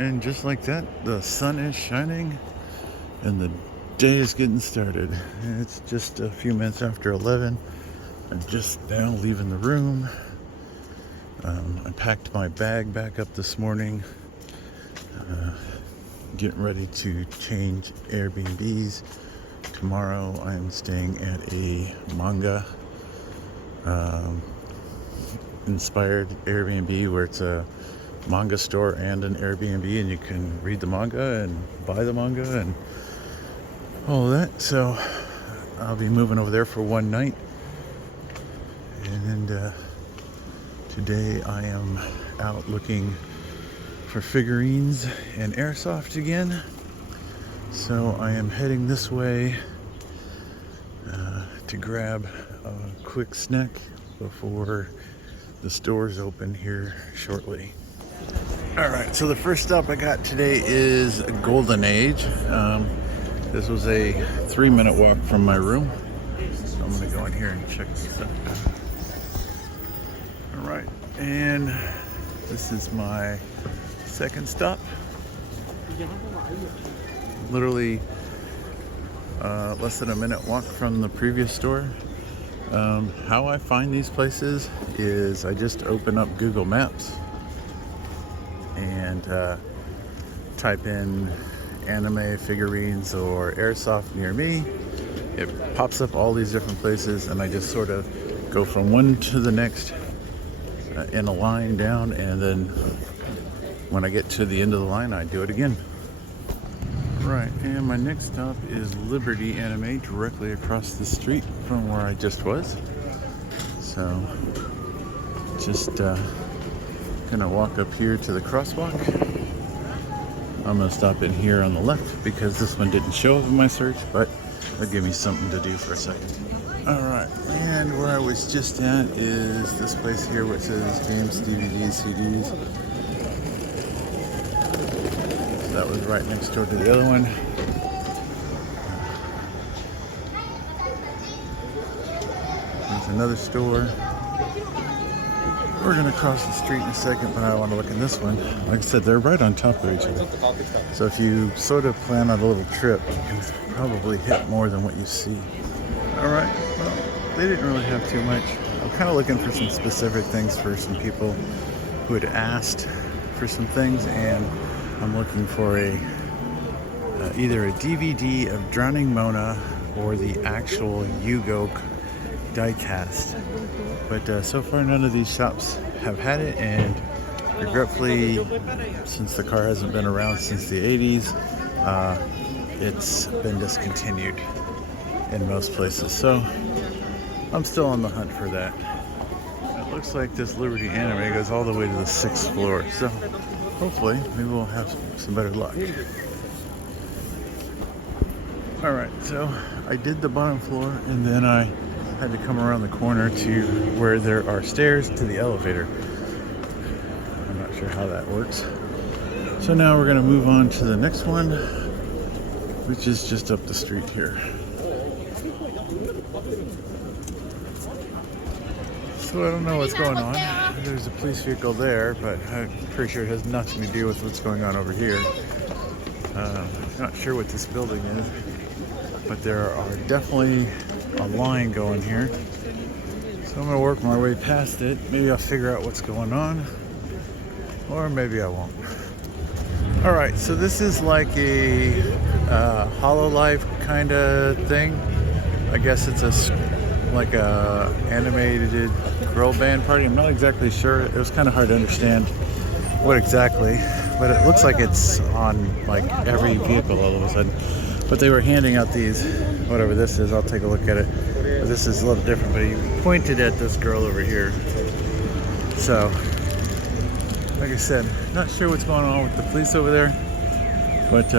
And just like that, the sun is shining and the day is getting started. It's just a few minutes after 11. I'm just now leaving the room. I packed my bag back up this morning, getting ready to change Airbnbs. Tomorrow I'm staying at a manga inspired Airbnb where it's a manga store and an Airbnb, and you can read the manga and buy the manga and all of that. So I'll be moving over there for one night. And today I am out looking for figurines and airsoft again. So I am heading this way to grab a quick snack before the stores open here shortly. Alright, so the first stop I got today is Golden Age. This was a 3-minute walk from my room. So I'm going to go in here and check this out. Alright, and this is my second stop. Literally less than a minute walk from the previous store. How I find these places is I just open up Google Maps and type in anime figurines or airsoft near me. It pops up all these different places, and I just sort of go from one to the next in a line down, and then when I get to the end of the line, I do it again. Right, and my next stop is Liberty Anime, directly across the street from where I just was. So just gonna walk up here to the crosswalk. I'm gonna stop in here on the left because this one didn't show up in my search, but it'll give me something to do for a second. Alright, and where I was just at is this place here which says games, DVDs, CDs. So that was right next door to the other one. There's another store. We're gonna cross the street in a second, but I want to look in this one. Like I said, they're right on top of each other. So if you sort of plan on a little trip, you can probably hit more than what you see. Alright, well, they didn't really have too much. I'm kind of looking for some specific things for some people who had asked for some things, and I'm looking for either a DVD of Drowning Mona or the actual Yugo diecast. But so far none of these shops have had it, and regretfully, since the car hasn't been around since the 80s, it's been discontinued in most places. So I'm still on the hunt for that. It looks like this Liberty Anime goes all the way to the 6th floor, so hopefully maybe we'll have some better luck. Alright, so I did the bottom floor, and then I had to come around the corner to where there are stairs to the elevator. I'm not sure how that works. So now we're going to move on to the next one, which is just up the street here. So I don't know what's going on. There's a police vehicle there, but I'm pretty sure it has nothing to do with what's going on over here. Not sure what this building is, but there are definitely a line going here. So I'm gonna work my way past it. Maybe I'll figure out what's going on, or maybe I won't. All right, so this is like a HoloLive kind of thing. I guess it's like a animated girl band party. I'm not exactly sure. It was kind of hard to understand what exactly, but it looks like it's on like every vehicle all of a sudden. But they were handing out these, whatever this is, I'll take a look at it. But this is a little different, but he pointed at this girl over here. So, like I said, not sure what's going on with the police over there, but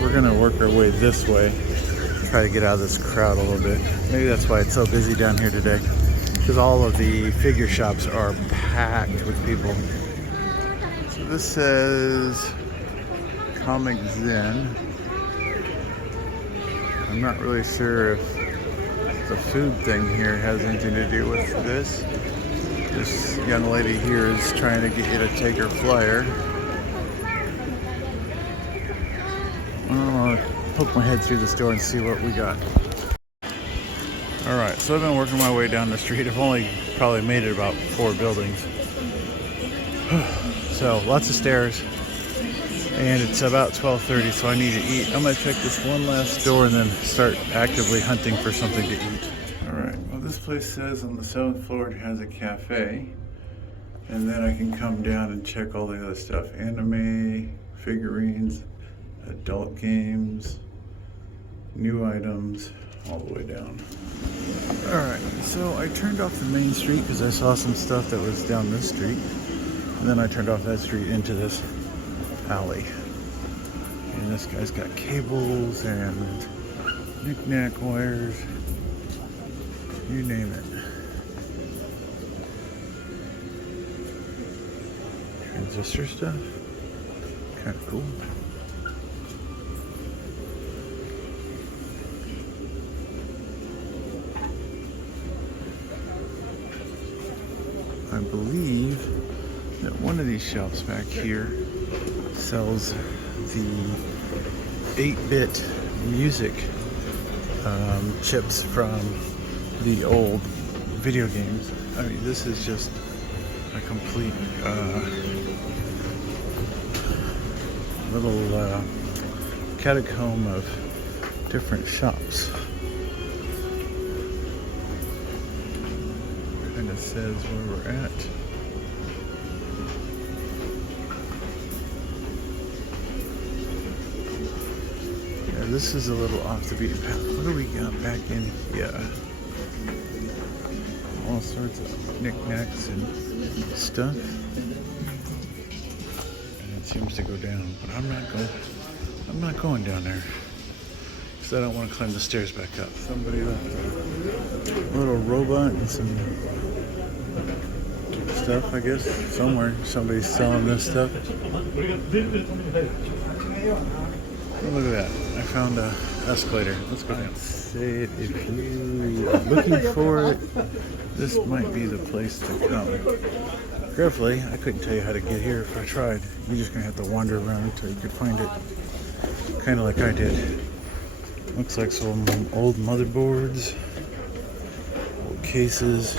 we're gonna work our way this way, try to get out of this crowd a little bit. Maybe that's why it's so busy down here today, because all of the figure shops are packed with people. So this says Comic Zen. I'm not really sure if the food thing here has anything to do with this. This young lady here is trying to get you to take her flyer. I'll poke my head through this door and see what we got. Alright, so I've been working my way down the street. I've only probably made it about 4 buildings. So, lots of stairs. And it's about 12:30, so I need to eat. I'm going to check this one last store and then start actively hunting for something to eat. Alright, well this place says on the 7th floor it has a cafe. And then I can come down and check all the other stuff. Anime, figurines, adult games, new items, all the way down. Alright, so I turned off the main street because I saw some stuff that was down this street. And then I turned off that street into this alley. And this guy's got cables and knick-knack wires. You name it. Transistor stuff. Kind of cool. I believe that one of these shelves back here sells the 8-bit music chips from the old video games. I mean, this is just a complete little catacomb of different shops. Kind of says where we're at. Yeah, this is a little off the beaten path. What do we got back in here? All sorts of knickknacks and stuff. And it seems to go down, but I'm not going down there. Because I don't want to climb the stairs back up. Somebody left a little robot and some stuff, I guess. Somewhere somebody's selling this stuff. Oh, look at that. I found an escalator. Let's go down. Say it if you are looking for it. This might be the place to come. Carefully, I couldn't tell you how to get here if I tried. You're just going to have to wander around until you could find it. Kind of like I did. Looks like some old motherboards, old cases.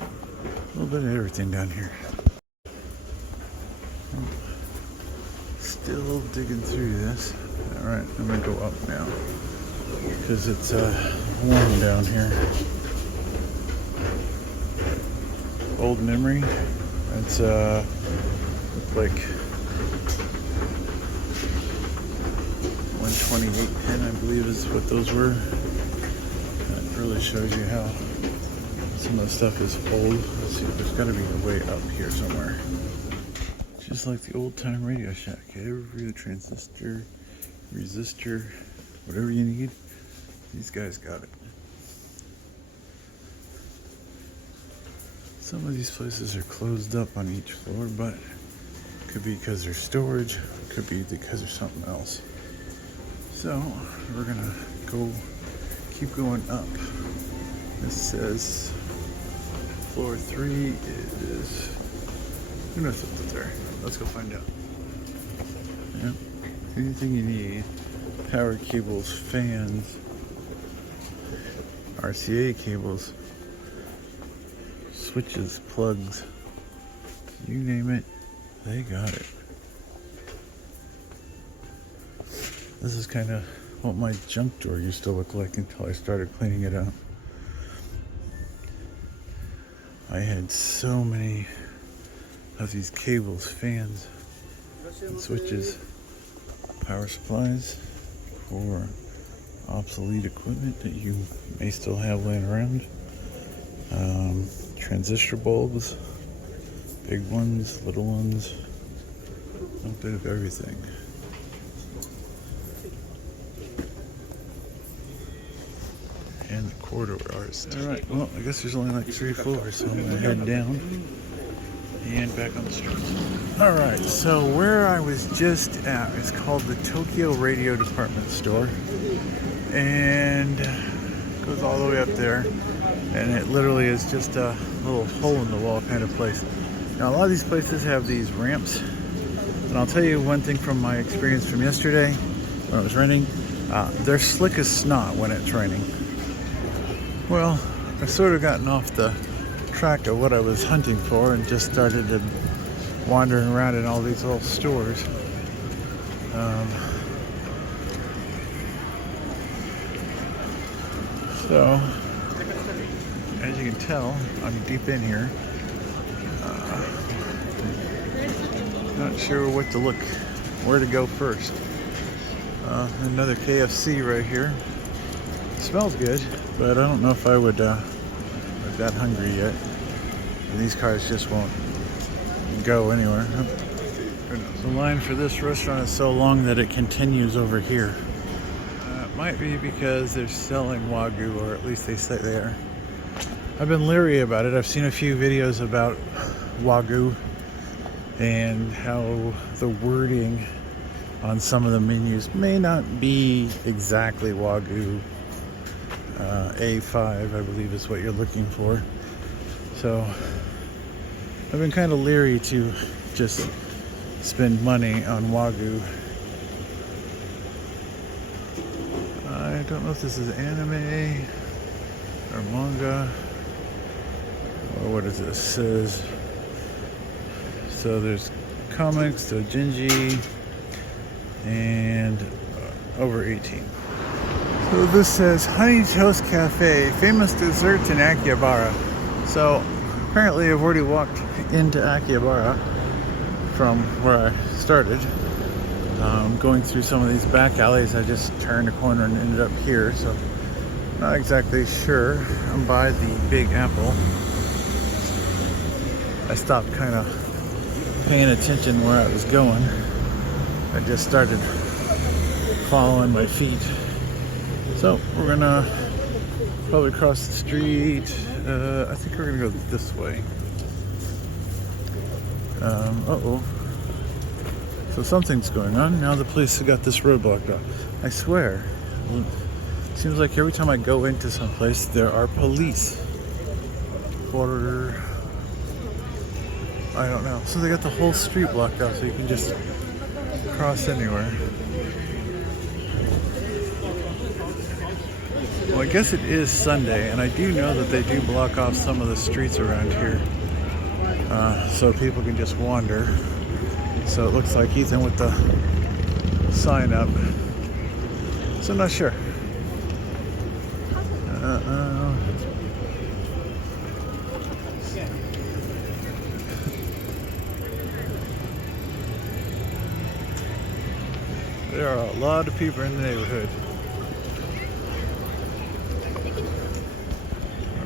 A little bit of everything down here. Still digging through this. Alright, I'm going to go up now because it's warm down here. Old memory. It's like 12810, I believe is what those were. That really shows you how some of the stuff is old. Let's see, there's got to be a way up here somewhere. Just like the old time Radio Shack. Every transistor, resistor, whatever you need, these guys got it. Some of these places are closed up on each floor, but it could be because there's storage, it could be because there's something else. So we're gonna keep going up. This says floor 3 is, who knows what's up there? Let's go find out. Yep, anything you need. Power cables, fans, RCA cables, switches, plugs, you name it, they got it. This is kind of what my junk drawer used to look like until I started cleaning it out. I had so many of these cables, fans, and switches, power supplies for obsolete equipment that you may still have laying around. Transistor bulbs, big ones, little ones, a bit of everything. And the corridor artist. Alright, well, I guess there's only like 3 floors, so I'm gonna head down and back on the street. Alright, so where I was just at is called the Tokyo Radio Department Store. And it goes all the way up there. And it literally is just a little hole in the wall kind of place. Now, a lot of these places have these ramps, and I'll tell you one thing from my experience from yesterday when it was raining. They're slick as snot when it's raining. Well, I've sort of gotten off the track of what I was hunting for and just started to wandering around in all these little stores. So, as you can tell, I'm deep in here. Not sure where to go first. Another KFC right here. Smells good, but I don't know if I would. I'm that hungry yet. And these cars just won't go anywhere. The line for this restaurant is so long that it continues over here. It might be because they're selling Wagyu, or at least they say they are. I've been leery about it. I've seen a few videos about Wagyu and how the wording on some of the menus may not be exactly Wagyu. A5, I believe, is what you're looking for. So I've been kind of leery to just spend money on Wagyu. I don't know if this is anime or manga or what is this? It says, so there's comics, dojinji, and over 18. So this says Honey Toast Cafe, famous desserts in Akihabara. So apparently I've already walked into Akihabara from where I started. Going through some of these back alleys, I just turned a corner and ended up here. So not exactly sure. I'm by the Big Apple. I stopped kind of paying attention where I was going. I just started following my feet. So we're gonna probably cross the street. I think we're gonna go this way. Uh-oh. So something's going on. Now the police have got this road blocked off. I swear. Seems like every time I go into some place, there are police. Or I don't know. So they got the whole street blocked off, so you can just cross anywhere. Well, I guess it is Sunday, and I do know that they do block off some of the streets around here, so people can just wander. So it looks like Ethan with the sign up. So I'm not sure. There are a lot of people in the neighborhood.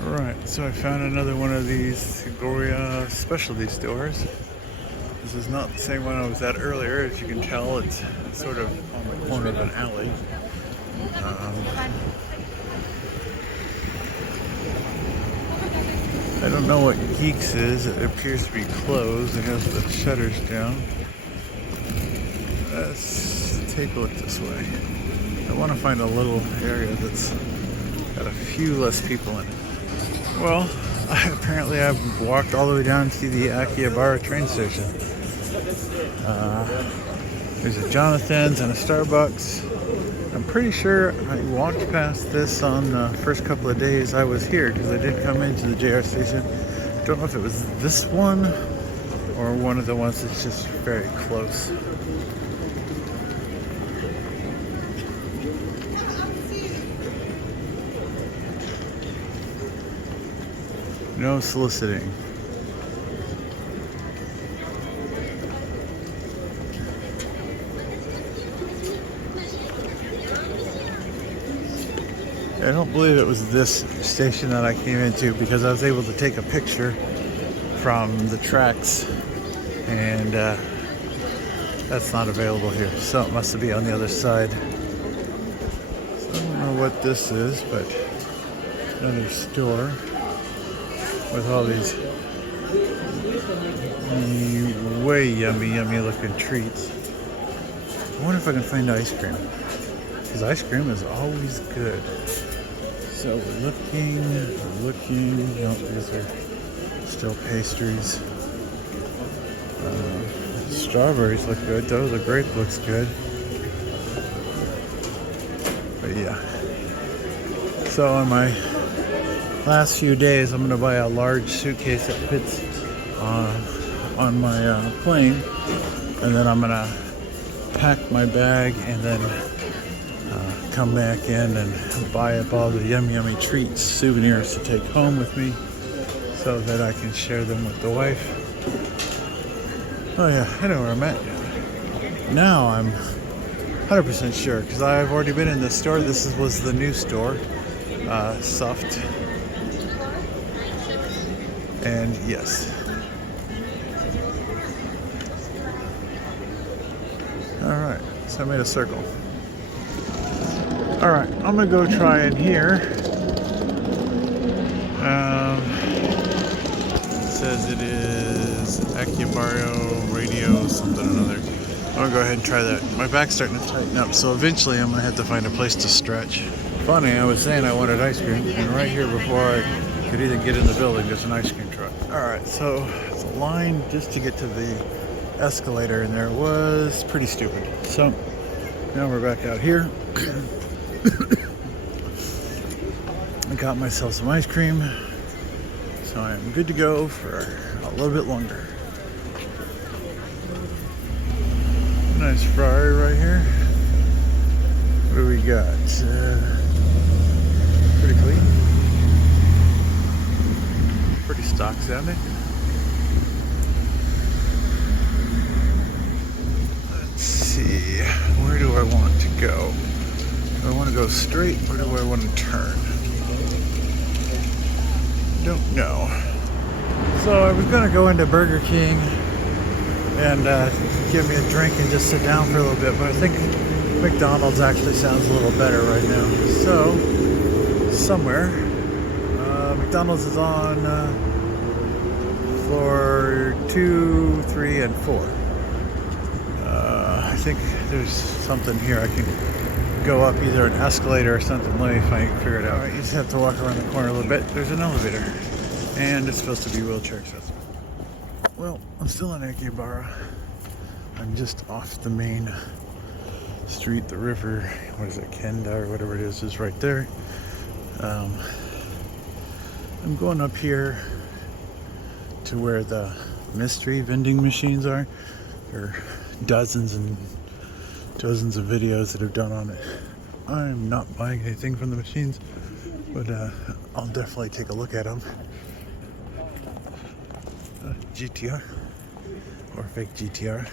Alright, so I found another one of these Goria specialty stores. This is not the same one I was at earlier. As you can tell, it's sort of on the corner of an alley. I don't know what Geeks is. It appears to be closed. It has the shutters down. Let's take a look this way. I want to find a little area that's got a few less people in it. Well, apparently I've walked all the way down to the Akihabara train station. There's a Jonathan's and a Starbucks. I'm pretty sure I walked past this on the first couple of days I was here, because I did come into the JR station. I don't know if it was this one or one of the ones that's just very close. No soliciting. I don't believe it was this station that I came into, because I was able to take a picture from the tracks, and that's not available here. So it must be on the other side. So I don't know what this is, but another store with all these way yummy looking treats. I wonder if I can find ice cream, because ice cream is always good. So we're looking. No, these are still pastries. Strawberries look good though. The grape looks good. But yeah. So on my last few days, I'm gonna buy a large suitcase that fits on my plane, and then I'm gonna pack my bag and then come back in and buy up all the yummy treats, souvenirs to take home with me, so that I can share them with the wife. Oh yeah, I know where I'm at. Now I'm 100% sure, because I've already been in the store. This was the new store, Soft. And yes. Alright, so I made a circle. Alright, I'm gonna go try in here. It says it is Akihabara radio something or another. I'm gonna go ahead and try that. My back's starting to tighten up, so eventually I'm gonna have to find a place to stretch. Funny, I was saying I wanted ice cream, and right here before I could even get in the building, there's an ice cream truck. Alright, so it's a line just to get to the escalator, and there was pretty stupid. So now we're back out here. I got myself some ice cream, so I'm good to go for a little bit longer. Nice Ferrari right here. What do we got? Pretty clean. Pretty stock sounding. Let's see. Where do I want to go? Do I want to go straight or do I want to turn? Don't know. So I was going to go into Burger King and give me a drink and just sit down for a little bit, but I think McDonald's actually sounds a little better right now. So, somewhere, McDonald's is on floor 2, 3, and 4. I think there's something here. I can go up either an escalator or something. Let me figure it out. Alright, you just have to walk around the corner a little bit. There's an elevator, and it's supposed to be wheelchair accessible. Well, I'm still in Akihabara. I'm just off the main street. The river, what is it, Kenda or whatever it is right there. I'm going up here to where the mystery vending machines are. There are dozens and dozens of videos that have done on it. I'm not buying anything from the machines, but I'll definitely take a look at them. GTR or fake GTR.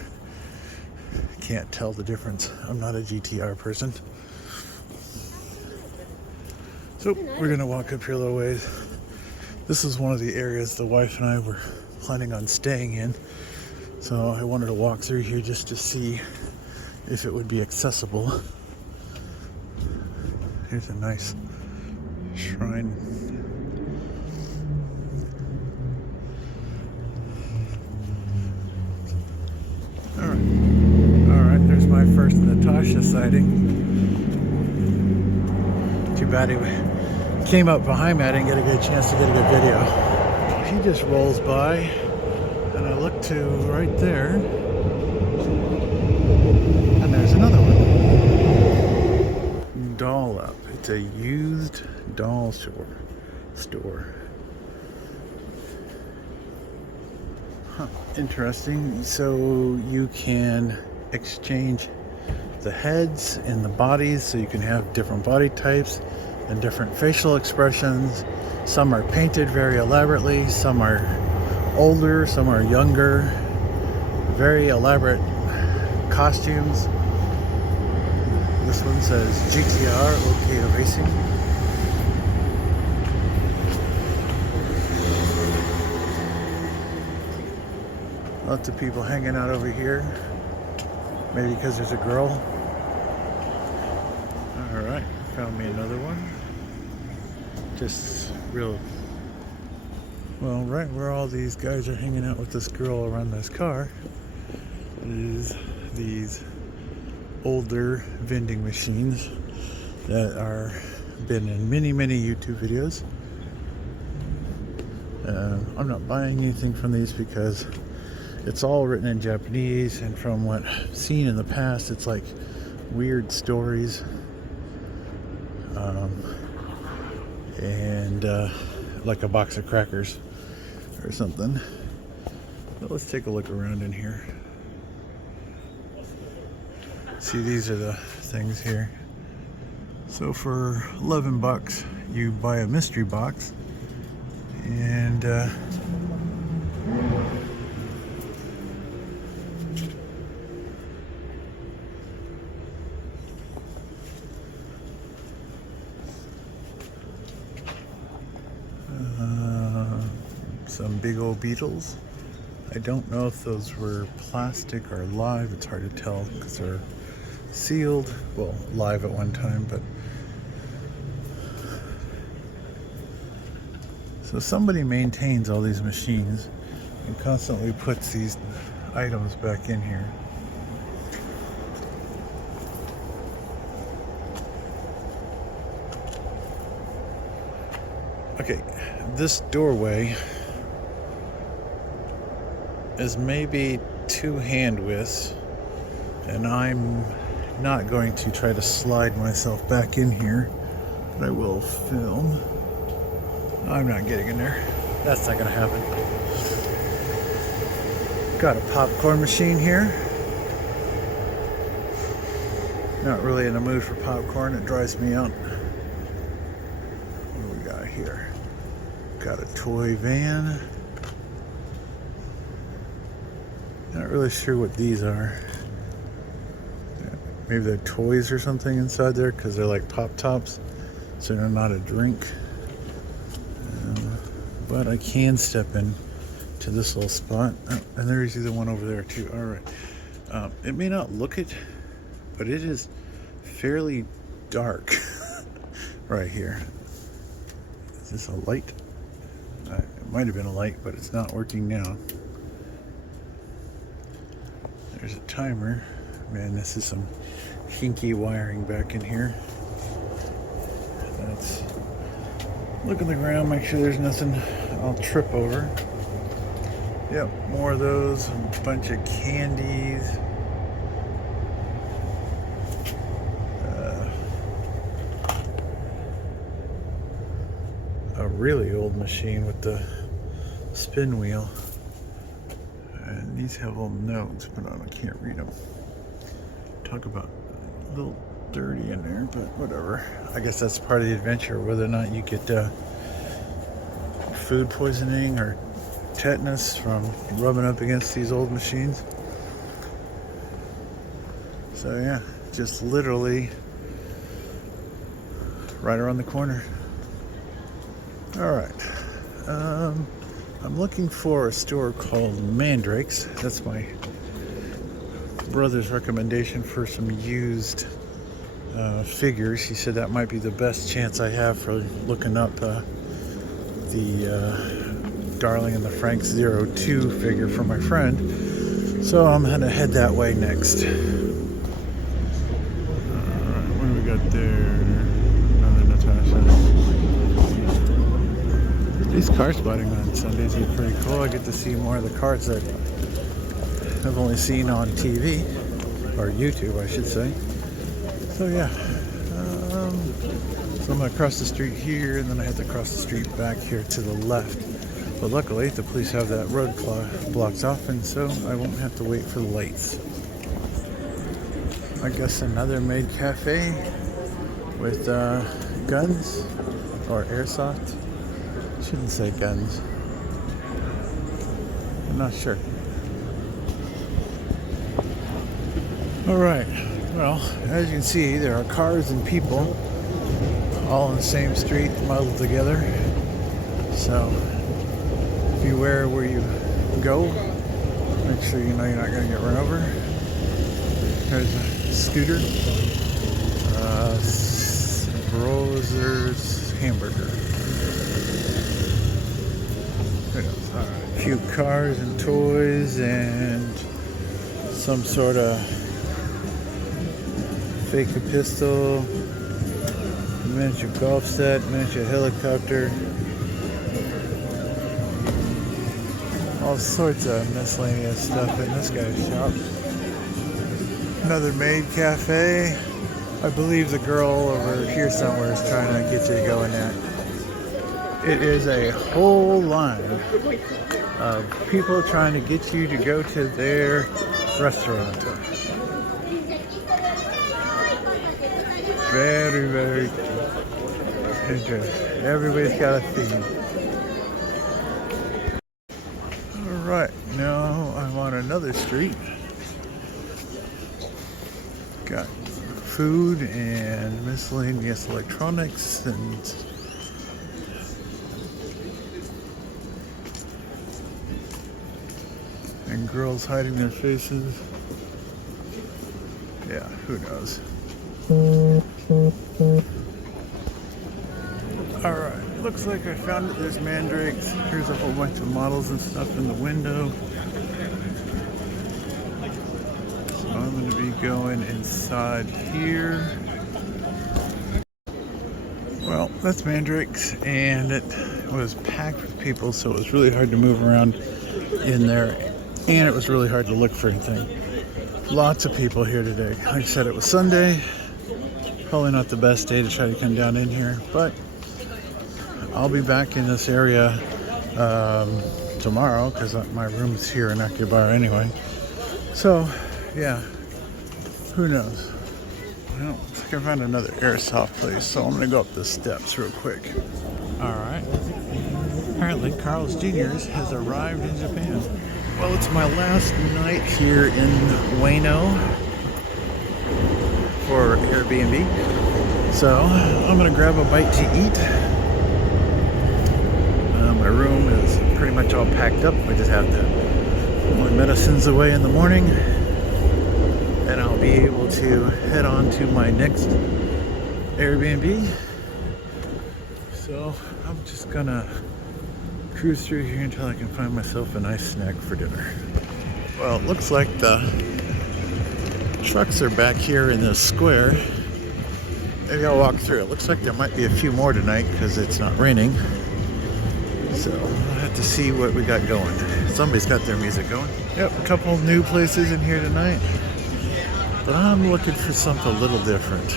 Can't tell the difference. I'm not a GTR person. So we're gonna walk up here a little ways. This is one of the areas the wife and I were planning on staying in. So I wanted to walk through here just to see if it would be accessible. Here's a nice shrine. Alright, there's my first Natasha sighting. Too bad he came up behind me. I didn't get a good chance to get a good video. He just rolls by, and I look to right there, and there's another one. Doll Up. It's a used doll store. Huh, interesting. So you can exchange the heads and the bodies, so you can have different body types and different facial expressions. Some are painted very elaborately, some are older, some are younger. Very elaborate costumes. This one says GTR, OK Racing. Lots of people hanging out over here. Maybe because there's a girl. Alright, found me another one. Just real... Well, right where all these guys are hanging out with this girl around this car is these older vending machines that are been in many YouTube videos. I'm not buying anything from these because It's all written in Japanese, and from what I've seen in the past, it's like weird stories. And like a box of crackers or something. But let's take a look around in here. See, these are the things here. So for 11 bucks, you buy a mystery box, and some big old beetles. I don't know if those were plastic or live. It's hard to tell because they're sealed. Well, live at one time, but so somebody maintains all these machines and constantly puts these items back in here. Okay, this doorway is maybe 2 hand widths, and I'm not going to try to slide myself back in here, but I will film. I'm not getting in there. That's not gonna happen. Got a popcorn machine here. Not really in the mood for popcorn, it dries me out. What do we got here? Got a toy van. Not really sure what these are. Maybe they're toys or something inside there because they're like pop tops, so they're not a drink. But I can step in to this little spot. Oh, and there's the one over there too. All right. It may not look it, but it is fairly dark right here. Is this a light? It might have been a light, but it's not working now. There's a timer. Man, this is some kinky wiring back in here. Let's look at the ground, make sure there's nothing I'll trip over. Yep, more of those, a bunch of candies. A really old machine with the spin wheel. And these have little notes, but I can't read them. Talk about a little dirty in there, but whatever. I guess that's part of the adventure, whether or not you get food poisoning or tetanus from rubbing up against these old machines. So yeah, just literally right around the corner. All right. I'm looking for a store called Mandrake's. That's my brother's recommendation for some used figures. He said that might be the best chance I have for looking up the Darling in the Franxx 02 figure for my friend. So I'm gonna head that way next. Alright, what do we got there? Another Natasha. These car spotting on Sundays are pretty cool. I get to see more of the cars that I've only seen on TV, or YouTube I should say. So yeah, so I'm gonna cross the street here, and then I have to cross the street back here to the left. But luckily the police have that road blocked off, and so I won't have to wait for the lights. I guess another maid cafe with guns or airsoft. Shouldn't say guns. I'm not sure. Alright, well, as you can see, there are cars and people all on the same street, muddled together. So, beware where you go. Make sure you know you're not going to get run over. There's a scooter. Brozer's hamburger. A few cars and toys and some sort of fake pistol, miniature golf set, miniature helicopter. All sorts of miscellaneous stuff in this guy's shop. Another maid cafe. I believe the girl over here somewhere is trying to get you to go in there. It is a whole line of people trying to get you to go to their restaurant. Very, very interesting. Everybody's got a theme. Alright, now I'm on another street. Got food and miscellaneous electronics and girls hiding their faces. Yeah, who knows? Alright, looks like I found it. There's mandrakes. Here's a whole bunch of models and stuff in the window. So I'm going to be going inside here. Well, that's mandrakes, and it was packed with people, so it was really hard to move around in there, and it was really hard to look for anything. Lots of people here today. Like I said, it was Sunday. Probably not the best day to try to come down in here, but I'll be back in this area tomorrow because my room's here in Akihabara anyway. So, yeah, who knows? Well, looks like I found another airsoft place, so I'm gonna go up the steps real quick. All right. Apparently, Carl's Jr.'s has arrived in Japan. Well, it's my last night here in Ueno for Airbnb, so I'm gonna grab a bite to eat. My room is pretty much all packed up. I just have to put my medicines away in the morning, and I'll be able to head on to my next Airbnb. So I'm just gonna cruise through here until I can find myself a nice snack for dinner. Well, it looks like the trucks are back here in this square. Maybe I'll walk through. It looks like there might be a few more tonight because it's not raining. So I'll have to see what we got going. Somebody's got their music going. Yep, a couple new places in here tonight. But I'm looking for something a little different.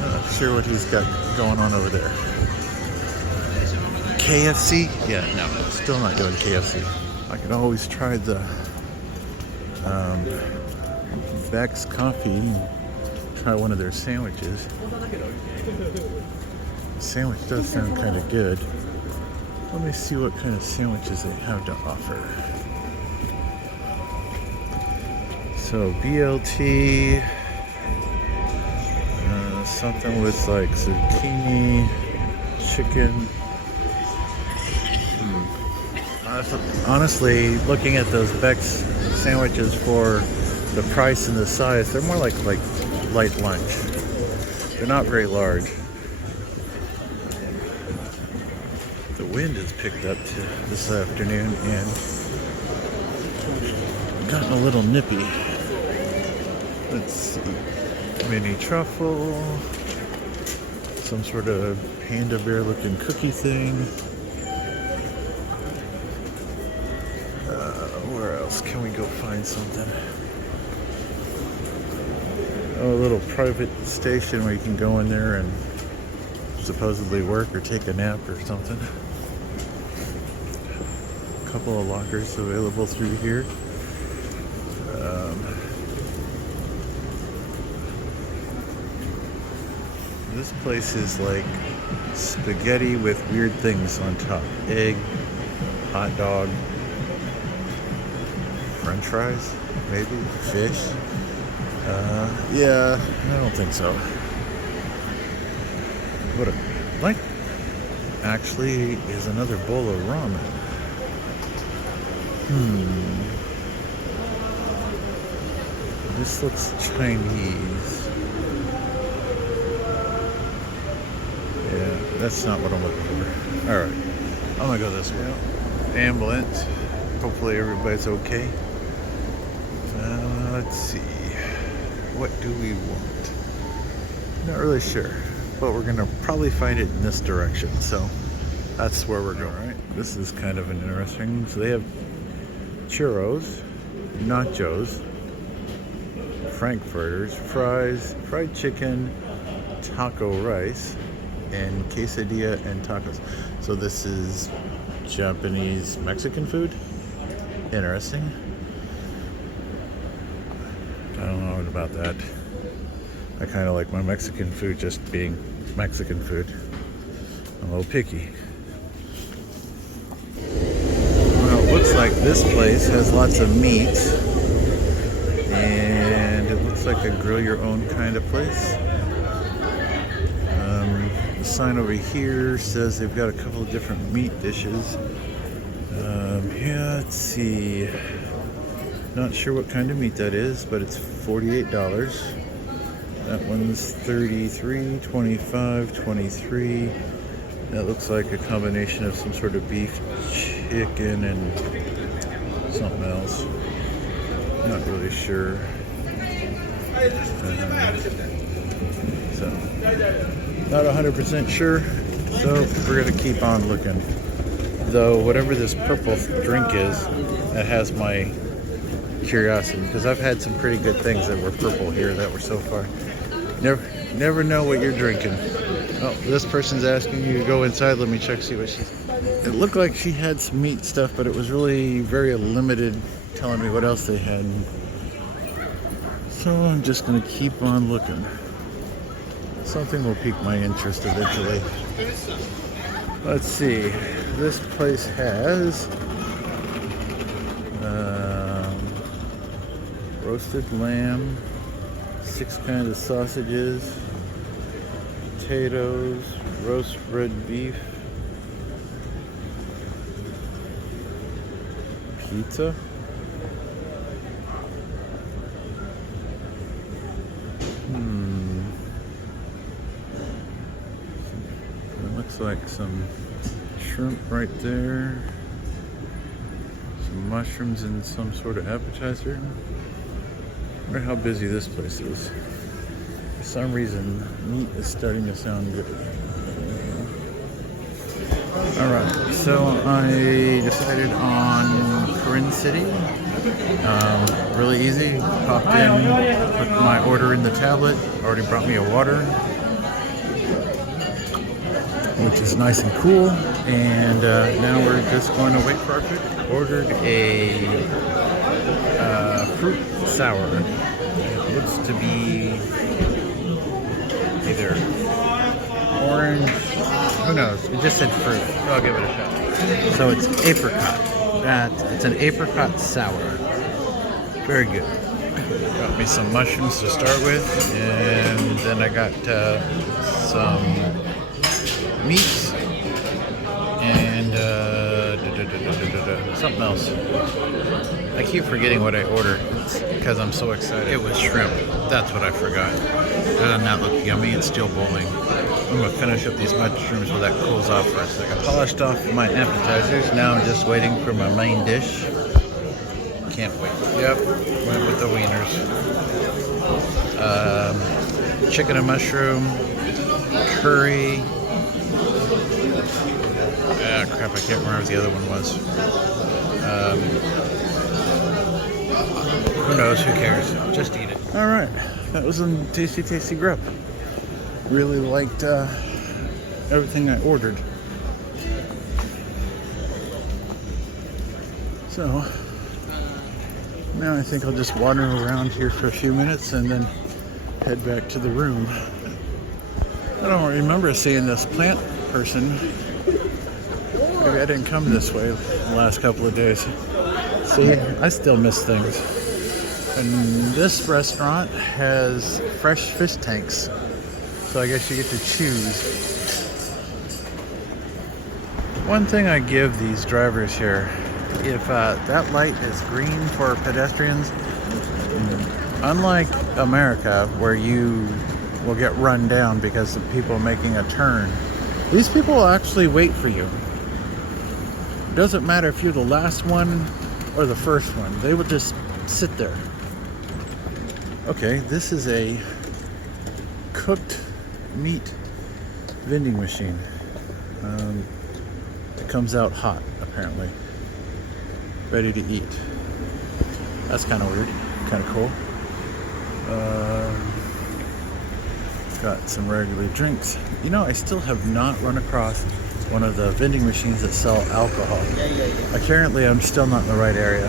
Not sure what he's got going on over there. KFC? Yeah, no, still not doing KFC. I can always try the Beck's Coffee and try one of their sandwiches. The sandwich does sound kind of good. Let me see what kind of sandwiches they have to offer. So BLT, something with like zucchini, chicken. Honestly, looking at those Beck's sandwiches for the price and the size, they're more like light lunch. They're not very large. The wind has picked up this afternoon and gotten a little nippy. Let's see. Mini truffle. Some sort of panda bear looking cookie thing. Where else can we go find something? Oh, a little private station where you can go in there and supposedly work or take a nap or something. A couple of lockers available through here. This place is like spaghetti with weird things on top. Egg, hot dog, French fries, maybe, fish. Yeah, I don't think so. What I like actually is another bowl of ramen. This looks Chinese. Yeah, that's not what I'm looking for. Alright, I'm gonna go this way. Ambulance. Hopefully everybody's okay. Let's see. What do we want? Not really sure, but we're gonna probably find it in this direction. So That's where we're going. All right, this is kind of an interesting. So they have churros, nachos, frankfurters, fries, fried chicken, taco rice, and quesadilla and tacos. So this is Japanese Mexican food. Interesting. I don't know about that. I kind of like my Mexican food just being Mexican food. I'm a little picky. Well, it looks like this place has lots of meat, and it looks like a grill your own kind of place. The sign over here says they've got a couple of different meat dishes. Yeah, let's see. Not sure what kind of meat that is, but it's $48. That one's $33, $25, $23. That looks like a combination of some sort of beef, chicken, and something else. Not really sure. So, not 100% sure. So we're gonna keep on looking. Though whatever this purple drink is, that has my curiosity, because I've had some pretty good things that were purple here that were so far. Never know what you're drinking. Oh, this person's asking you to go inside. Let me check, see what she's. It looked like she had some meat stuff, but it was really very limited, telling me what else they had. So I'm just gonna keep on looking. Something will pique my interest eventually. Let's see. This place has roasted lamb, 6 kinds of sausages, potatoes, roast red beef, pizza, it looks like some shrimp right there, some mushrooms and some sort of appetizer. I wonder how busy this place is. For some reason, meat is starting to sound good. Alright, so I decided on Corinne City. Really easy. Popped in, put my order in the tablet. Already brought me a water, which is nice and cool. And now we're just going to wait for our food. Ordered a fruit sour. It looks to be either orange, who knows? It just said fruit. I'll give it a shot. So it's apricot. It's an apricot sour. Very good. Got me some mushrooms to start with, and then I got some meat and something else. I keep forgetting what I ordered because I'm so excited. It was shrimp. That's what I forgot. Doesn't that look yummy? It's still boiling. I'm gonna finish up these mushrooms while that cools off for a second. Polished off my appetizers. Now I'm just waiting for my main dish. Can't wait. Yep, went with the wieners. Chicken and mushroom, curry. Ah, crap, I can't remember what the other one was. Who knows? Who cares? Just eat it. All right, that was a tasty grub. Really liked everything I ordered. So now I think I'll just wander around here for a few minutes and then head back to the room. I don't remember seeing this plant person. Maybe I didn't come this way the last couple of days. See, I still miss things. And this restaurant has fresh fish tanks. So I guess you get to choose. One thing I give these drivers here, if that light is green for pedestrians, unlike America where you will get run down because of people making a turn, these people will actually wait for you. It doesn't matter if you're the last one or the first one. They will just sit there. Okay, this is a cooked meat vending machine. It comes out hot, apparently. Ready to eat. That's kind of weird. Kind of cool. Got some regular drinks. You know, I still have not run across one of the vending machines that sell alcohol. Apparently, I'm still not in the right area.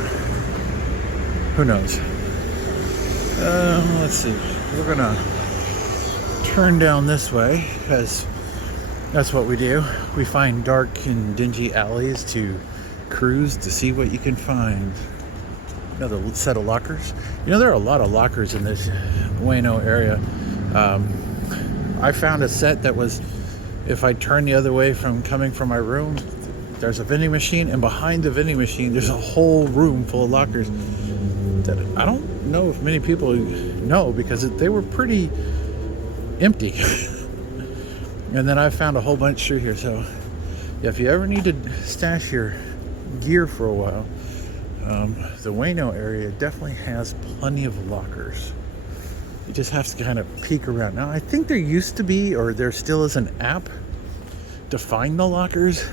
Who knows? Let's see. We're gonna turn down this way because that's what we do. We find dark and dingy alleys to cruise to see what you can find. Another set of lockers. You know, there are a lot of lockers in this Ueno area. I found a set that was, if I turn the other way from coming from my room, there's a vending machine, and behind the vending machine there's a whole room full of lockers that I don't know if many people know because they were pretty empty. And then I found a whole bunch through here. So yeah, if you ever need to stash your gear for a while, the Ueno area definitely has plenty of lockers. You just have to kind of peek around. Now, I think there used to be, or there still is, an app to find the lockers.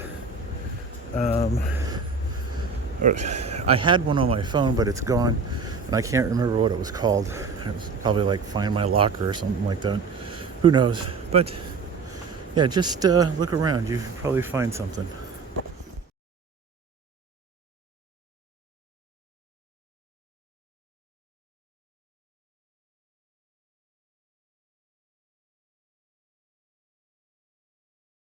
I had one on my phone, but it's gone, and I can't remember what it was called. It was probably like Find My Locker or something like that. Who knows? But yeah, just look around. You probably find something.